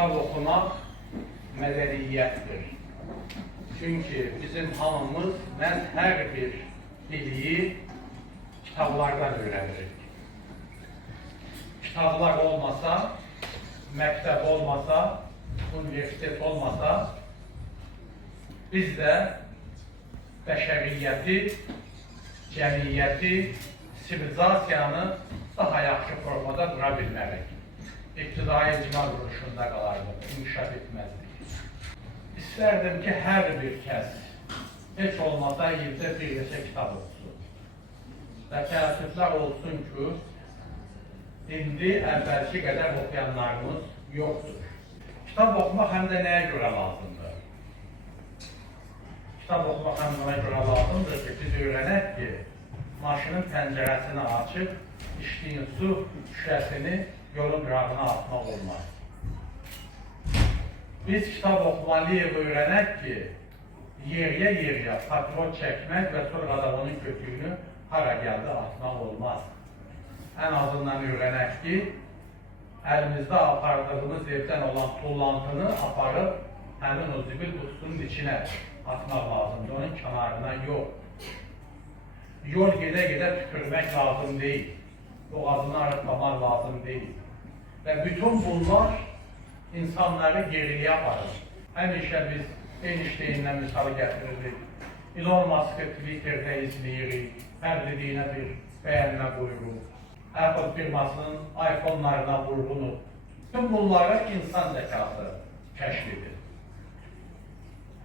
kitab okumaq mədəniyyətdir. Çünki bizim hamımız, mən hər bir biliyi kitablardan öyrənirik. Kitablar olmasa, məktəb olmasa, universitet olmasa, biz də bəşəriyyəti, cəmiyyəti, sivilizasiyanı daha yaxşı formada qura bilmərik. İqtidai icma quruluşunda qalardıq, inkişaf etməzdik. İstərdim ki, hər bir kəs heç olmasa ildə bir neçə kitab olsun. Və təəssüflər olsun ki, indi əvvəlki qədər oxuyanlarımız yoxdur. Kitab oxumaq həm də nəyə görə lazımdır? Kitab oxumaq həm də ona görə lazımdır ki, biz öyrənək ki, maşının pəncərəsini açıb, içdiyin su şüşəsini yolun qırağına atmaq olmaz. Biz kitab oxumalıyıq, öyrənək ki, yeriyə patrol çəkmək və sonra da onun kötüyünü hara gəldi atmaq olmaz. Ən azından öyrənək ki, əlimizdə apardığımız evdən olan tullantını aparıb həmin o zibil qutusunun içinə atmaq lazımdır, onun kənarına yox. Yol gedə-gedə tükürmək lazım deyil, boğazını arıtmamaq lazım deyil. Və bütün bunlar insanları geriyə aparır. Həmişə biz Einstein'dən misalı gətiririk. Elon Musk'ı Twitter'də izləyirik, hər dediyinə bir bəyənmə qoyuruq. Apple firmasının iPhone'larına vurğunuq. Bütün bunları insan zəkası kəşf edir.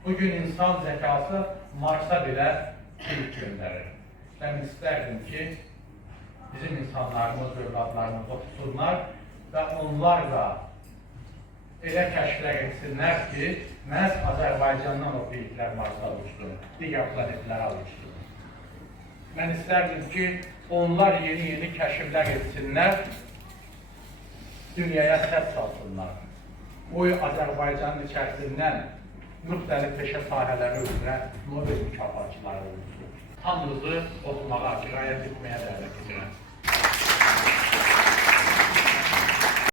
Bugün insan zəkası Mars'a belə kilit göndərir. Mən istərdim ki, bizim insanlarımız, övladlarımız oxusunlar və onlar da elə kəşflər etsinlər ki, məhz Azərbaycandan o biliklər Marsa uçsun, digər planetlərə uçsun. Mən istərdim ki, onlar yeni kəşflər etsinlər, dünyaya səs salsınlar. O Azərbaycanın içərisindən müxtəlif peşə sahələri üzrə Nobel mükafatçıları olsun. Hamınızı oxumağa, qirayət etməyə dəvət edirəm.